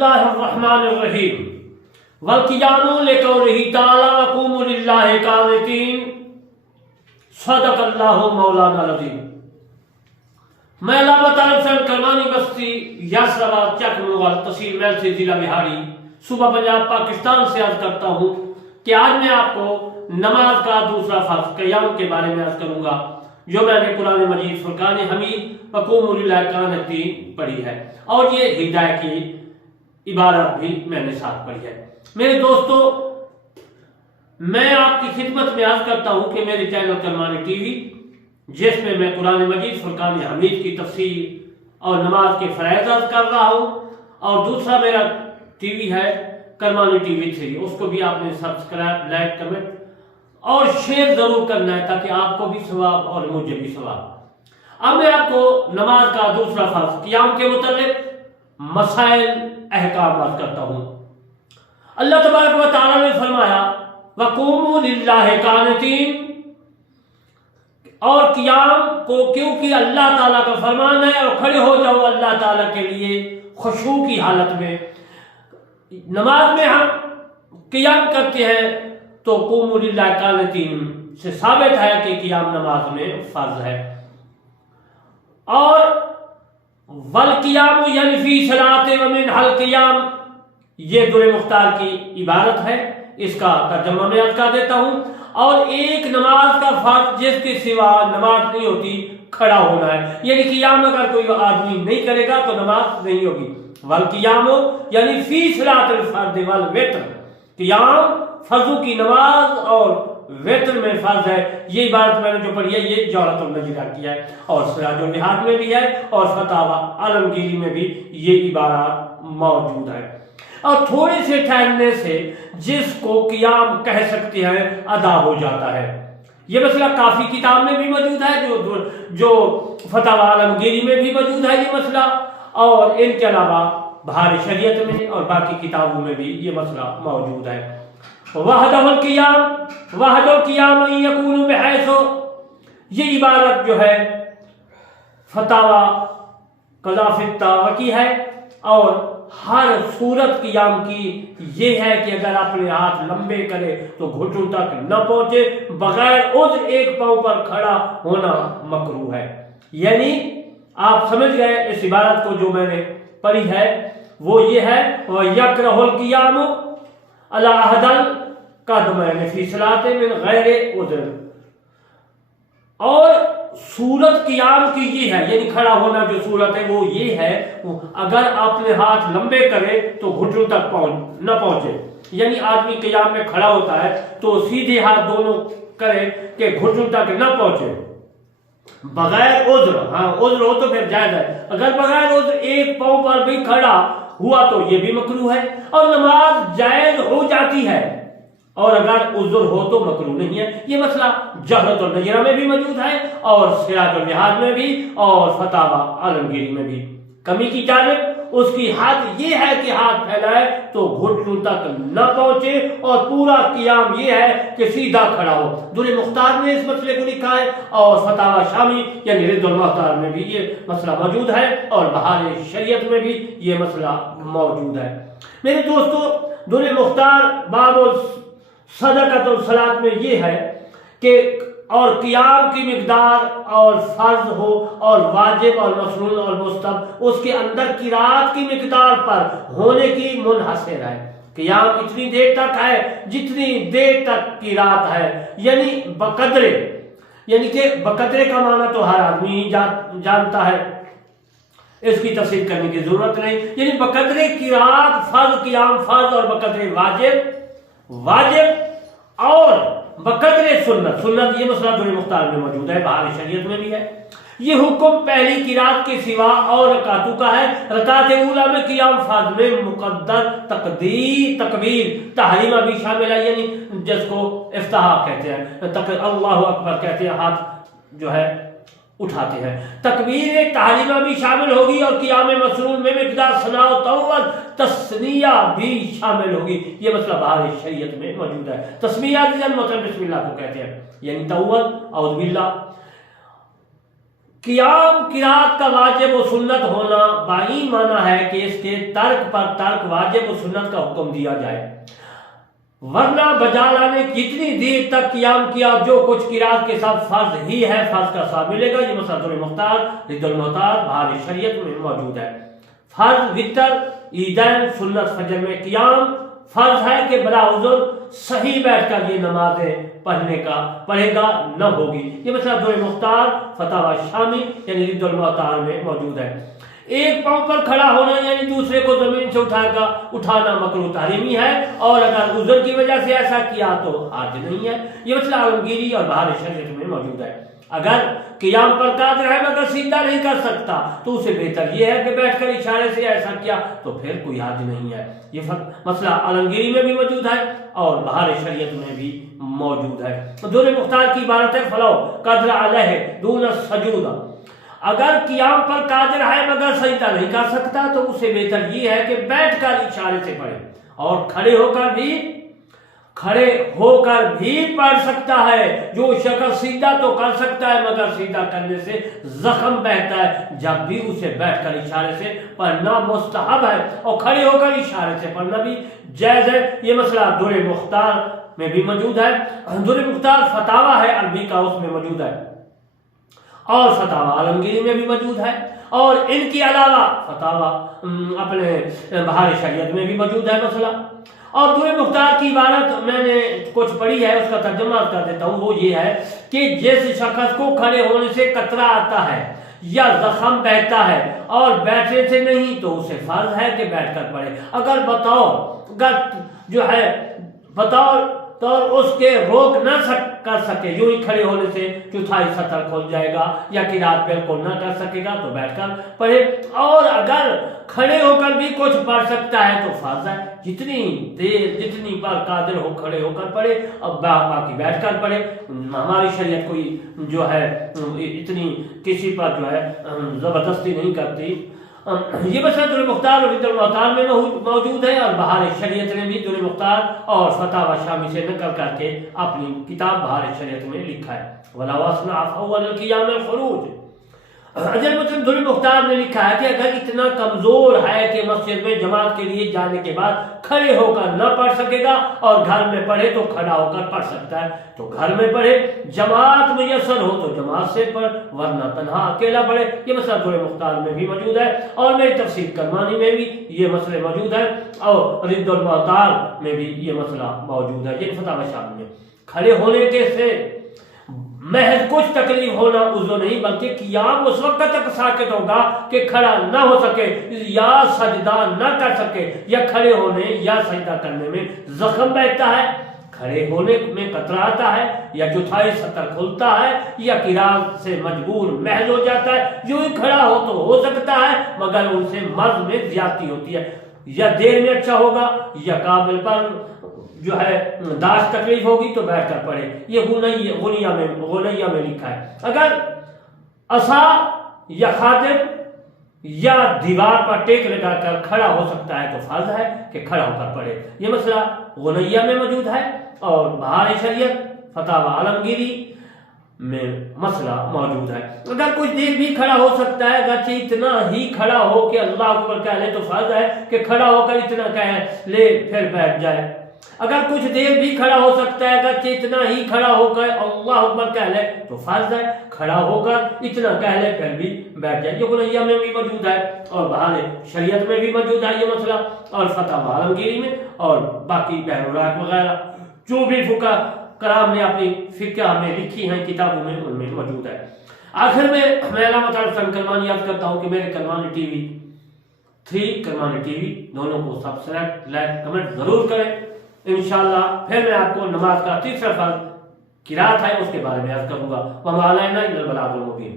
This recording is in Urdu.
اللہ الرحمن الرحیم والقیام لقولہ تعالی وقوموا للہ قانتین صدق اللہ مولانا العظیم۔ میں علامہ طارق حسین کرمانی بستی یاسرآباد چک مغل تحصیل میل سے ضلع بہاری صوبہ پنجاب پاکستان سے عرض کرتا ہوں کہ آج میں آپ کو نماز کا دوسرا فرض قیام کے بارے میں عرض کروں گا، جو میں نے قرآن مجید فرقان حمید وقوموا للہ قانتین پڑھی ہے، اور یہ ہدایت کی عبارت بھی میں نے ساتھ پڑھی ہے۔ میرے دوستو، میں آپ کی خدمت میں عرض کرتا ہوں کہ میرے چینل کرمانی ٹی وی، جس میں میں قرآن مجید فرقان حمید کی تفسیر اور نماز کے فرائض عرض کر رہا ہوں، اور دوسرا میرا ٹی وی ہے کرمانی ٹی وی 3، اس کو بھی آپ نے سبسکرائب، لائک، کمنٹ اور شیئر ضرور کرنا ہے تاکہ آپ کو بھی ثواب اور مجھے بھی ثواب۔ اب میں آپ کو نماز کا دوسرا فرض قیام کے متعلق مسائل احکام عرض کرتا ہوں۔ اللہ تبارک و تعالی نے فرمایا وقوموا للہ قانتین، اور قیام کو کیونکہ اللہ تعالیٰ کا فرمان ہے، اور کھڑے ہو جاؤ اللہ تعالیٰ کے لیے خشوع کی حالت میں۔ نماز میں ہم قیام کرتے ہیں تو قوموا للہ قانتین سے ثابت ہے کہ قیام نماز میں فرض ہے۔ اور والقیام یعنی فی صلاۃ ومنھا القیام، یہ در مختار کی عبارت ہے، اس کا ترجمہ میں عرض کر دیتا ہوں۔ اور ایک نماز کا فرض جس کے سوا نماز نہیں ہوتی، کھڑا ہونا ہے، یعنی قیام اگر کوئی آدمی نہیں کرے گا تو نماز نہیں ہوگی۔ والقیام یعنی فی صلاۃ الفرض والوتر، قیام فرضوں کی نماز اور وتر میں فرض ہے۔ یہ عبارت میں نے جو پڑھی ہے یہ جوہرۃ النجیہ کی ہے، اور سراج النہار میں بھی ہے، اور فتاوی عالمگیری میں بھی یہ عبارات موجود ہے۔ اور تھوڑے سے ٹھہرنے سے جس کو قیام کہہ سکتے ہیں ادا ہو جاتا ہے۔ یہ مسئلہ کافی کتاب میں بھی موجود ہے، جو فتاوی عالمگیری میں بھی موجود ہے یہ مسئلہ، اور ان کے علاوہ بہار شریعت میں اور باقی کتابوں میں بھی یہ مسئلہ موجود ہے۔ وحدہ القیام یکون بحیث، یہ عبارت جو ہے فتاوی قضاء فی الطاوہ کی ہے، اور ہر صورت قیام کی یہ ہے کہ اگر اپنے ہاتھ لمبے کرے تو گھٹنوں تک نہ پہنچے، بغیر عذر ایک پاؤں پر کھڑا ہونا مکروہ ہے۔ یعنی آپ سمجھ گئے اس عبارت کو جو میں نے پڑھی ہے، وہ یہ ہے وَيَكْرَهُ الْقِيَامُ عَلَى أَحْدَ الْقَدْمَيْنِ فِي صَلَاةٍ مِنْ غَيْرِ عُذْرٍ، اور صورت قیام کی یہ ہے، یعنی کھڑا ہونا جو صورت ہے وہ یہ ہے اگر اپنے ہاتھ لمبے کرے تو گھٹنوں تک نہ پہنچے، یعنی آدمی قیام میں کھڑا ہوتا ہے تو سیدھے ہاتھ دونوں کرے کہ گھٹنوں تک نہ پہنچے، بغیر عذر، ہاں عذر ہو تو پھر جائز ہے، اگر بغیر عذر ایک پاؤں پر بھی کھڑا ہوا تو یہ بھی مکروہ ہے، اور نماز جائز ہو جاتی ہے، اور اگر عذر ہو تو مکروہ نہیں ہے۔ یہ مسئلہ جوہرۃ النجیہ میں بھی موجود ہے، اور سراج النہار میں بھی، اور فتاوی عالمگیری میں بھی۔ کمی کی جانب اس کی حد یہ ہے کہ ہاتھ پھیلائے تو گھٹنوں تک نہ پہنچے، اور پورا قیام یہ ہے کہ سیدھا کھڑا ہو۔ در مختار نے اس مسئلے کو لکھا ہے، اور فتاوی شامی یعنی رد المختار میں بھی یہ مسئلہ موجود ہے، اور بہار شریعت میں بھی یہ مسئلہ موجود ہے۔ میرے دوستو، در مختار باب صدقۃ الصلاۃ میں یہ ہے کہ اور قیام کی مقدار اور فرض ہو اور واجب اور مسنون اور مستحب اس کے اندر قرات کی مقدار پر ہونے کی منحصر ہے۔ قیام اتنی دیر تک ہے جتنی دیر تک قرات ہے، یعنی بقدرے، یعنی کہ بقدرے کا معنی تو ہر آدمی ہی جانتا ہے، اس کی تفسیر کرنے کی ضرورت نہیں، یعنی بقدرے قرات فرض قیام فرض، اور بقدرے واجب اور بقدر سنت یہ مسئلہ در مختار میں موجود ہے، بہار شریعت میں بھی ہے۔ یہ حکم پہلی قرات کے سوا اور رکعتوں کا ہے۔ رکعت اولا میں قیام فرض میں مقدر تکبیر تحریمہ بھی شامل ہے، یعنی جس کو افتتاح کہتے ہیں، اللہ اکبر کہتے ہیں، ہاتھ جو ہے اٹھاتے ہیں، تکبیر تحریمہ بھی شامل ہوگی، اور قیام مسنون میں مقدار ثنا و طول تسمیہ بھی شامل ہوگی۔ یہ مسئلہ بہار شریعت میں موجود ہے۔ تسمیہ مطلب بسم اللہ کو کہتے ہیں، یعنی طول اعوذ باللہ، قیام قرات کا واجب و سنت ہونا بعین مانا ہے کہ اس کے ترک پر ترک واجب و سنت کا حکم دیا جائے، ورنہ بجالا نے جتنی دیر تک قیام کیا جو کچھ قرات کے ساتھ فرض ہی ہے فرض کا ثواب ملے گا۔ یہ مسئلہ در مختار رد المحتاط بہار شریعت میں موجود ہے۔ فرض وتر عیدین سنت فجر میں قیام فرض ہے کہ بلا عذر صحیح بیٹھ کر یہ نمازیں پڑھے گا نہ ہوگی۔ یہ مسئلہ در مختار فتاوی شامی یعنی رد المحتاط میں موجود ہے۔ ایک پاؤں پر کھڑا ہونا یعنی دوسرے کو زمین سے اٹھانا مکروہ تحریمی ہے، اور اگر عذر کی وجہ سے ایسا کیا تو حرج نہیں ہے۔ یہ مسئلہ عالمگیری اور بہار شریعت میں موجود ہے۔ اگر قیام پر قادر ہے مگر سیدھا نہیں کر سکتا تو اسے بہتر یہ ہے کہ بیٹھ کر اشارے سے ایسا کیا تو پھر کوئی حرج نہیں ہے۔ یہ مسئلہ عالمگیری میں بھی موجود ہے اور بہار شریعت میں بھی موجود ہے۔ در مختار کی عبارت ہے فلو قدر علیہ دون السجود، اگر قیام پر قادر ہے مگر سجدہ نہیں کر سکتا تو اسے بہتر یہ ہے کہ بیٹھ کر اشارے سے پڑھے، اور کھڑے ہو کر بھی پڑھ سکتا ہے۔ جو شخص سیدھا تو کر سکتا ہے مگر سیدھا کرنے سے زخم بہتا ہے، جب بھی اسے بیٹھ کر اشارے سے پڑھنا مستحب ہے، اور کھڑے ہو کر اشارے سے پڑھنا بھی جائز ہے۔ یہ مسئلہ در مختار میں بھی موجود ہے۔ در مختار فتاوی ہے عربی کا، اس میں موجود ہے، اور فتاوی عالمگیری میں بھی موجود ہے، اور ان کے علاوہ فتاوی اپنے بہار شریعت میں بھی موجود ہے مسئلہ۔ اور در مختار کی عبارت میں نے کچھ پڑھی ہے، اس کا ترجمہ کر دیتا ہوں۔ وہ یہ ہے کہ جس شخص کو کھڑے ہونے سے قطرہ آتا ہے یا زخم بہتا ہے اور بیٹھنے سے نہیں تو اسے فرض ہے کہ بیٹھ کر پڑھے۔ اگر بطور اس کے روک نہ کر سکے، یوں ہی کھڑے ہونے سے چوتھائی سطر کھل جائے گا یا قرات بالکل نہ کر سکے گا تو بیٹھ کر پڑھے، اور اگر کھڑے ہو کر بھی کچھ پڑھ سکتا ہے تو فرض ہے جتنی پر قادر ہو کھڑے ہو کر پڑھے، اب باقی بیٹھ کر پڑھے۔ ہماری شریعت کوئی جو ہے اتنی کسی پر جو ہے زبردستی نہیں کرتی۔ یہ مسئلہ در مختار اور رد المحتاط میں موجود ہے، اور بہار شریعت نے بھی در مختار اور فتاوی شامی سے نقل کر کے اپنی کتاب بہار شریعت میں لکھا ہے۔ وَلَا وَأَصْنَعَ فَأَوَّلُ الْقِيَامِ الْخُرُوجِ۔ اجل مسلم در مختار نے لکھا ہے کہ اگر اتنا کمزور ہے کہ مسجد میں جماعت کے لیے جانے کے بعد کھڑے ہو کر نہ پڑھ سکے گا اور گھر میں پڑھے تو کھڑا ہو کر پڑھ سکتا ہے تو گھر میں پڑھے، جماعت میسر ہو تو جماعت سے پڑھ، ورنہ تنہا اکیلا پڑھے۔ یہ مسئلہ در مختار میں بھی موجود ہے، اور میری تفسیر کرمانی میں بھی یہ مسئلے موجود ہے، اور رد المحتاط میں بھی یہ مسئلہ موجود ہے۔ یہ فتاوی شامی میں کھڑے ہونے کے سے محض کچھ تکلیف ہونا عذر نہیں، بلکہ قیام اس وقت تک ساکت ہوگا کہ کھڑا نہ ہو سکے یا سجدہ نہ کر سکے، یا کھڑے ہونے یا سجدہ کرنے میں زخم بہتا ہے، کھڑے ہونے میں قطرہ آتا ہے، یا چوتھائی سطر کھلتا ہے، یا قرات سے مجبور محض ہو جاتا ہے۔ جو ہی کھڑا ہو تو ہو سکتا ہے مگر ان سے مرض میں زیادتی ہوتی ہے، یا دیر میں اچھا ہوگا یا قابل پر جو ہے داشت تکلیف ہوگی تو بیٹھ کر پڑھے۔ یہ غنیہ میں لکھا ہے۔ اگر عصا یا خادم یا دیوار پر ٹیک لگا کر کھڑا ہو سکتا ہے تو فرض ہے کہ کھڑا ہو کر پڑھے۔ یہ مسئلہ غنیہ میں موجود ہے، اور بہار شریعت فتاوی عالمگیری میں مسئلہ موجود ہے۔ اگر کچھ دیر بھی کھڑا ہو سکتا ہے، اگرچہ اتنا ہی کھڑا ہو کہ اللہ اکبر کہہ لے تو فرض ہے کہ کھڑا ہو کر اتنا کہہ لے پھر بیٹھ جائے۔ اگر کچھ دیر بھی کھڑا ہو سکتا ہے، اگرچہ اتنا ہی کھڑا ہو کر اللہ اکبر کہہ لے تو فرض ہے کھڑا ہو کر اتنا کہہ لے پھر بھی بیٹھ جائے۔ یہ غنیہ میں بھی موجود ہے، اور بہار شریعت میں بھی موجود ہے یہ مسئلہ، اور فتاوی عالمگیری میں، اور باقی بحر الراق وغیرہ جو بھی فقہ کرام نے اپنی فقہ میں لکھی ہیں کتابوں میں ان میں موجود ہے۔ آخر میں علامہ حسن کرمانی یاد کرتا ہوں کہ میرے Kirmani T V 3 Kirmani T V دونوں کو سبسکرائب لائک کمنٹ ضرور کریں۔ انشاءاللہ پھر میں آپ کو نماز کا تیسرا فرض قرات ہے اس کے بارے میں عرض کروں گا۔ وَمَا عَلَيْنَا إِلَّا الْبَلَاغُ الْمُبِينُ۔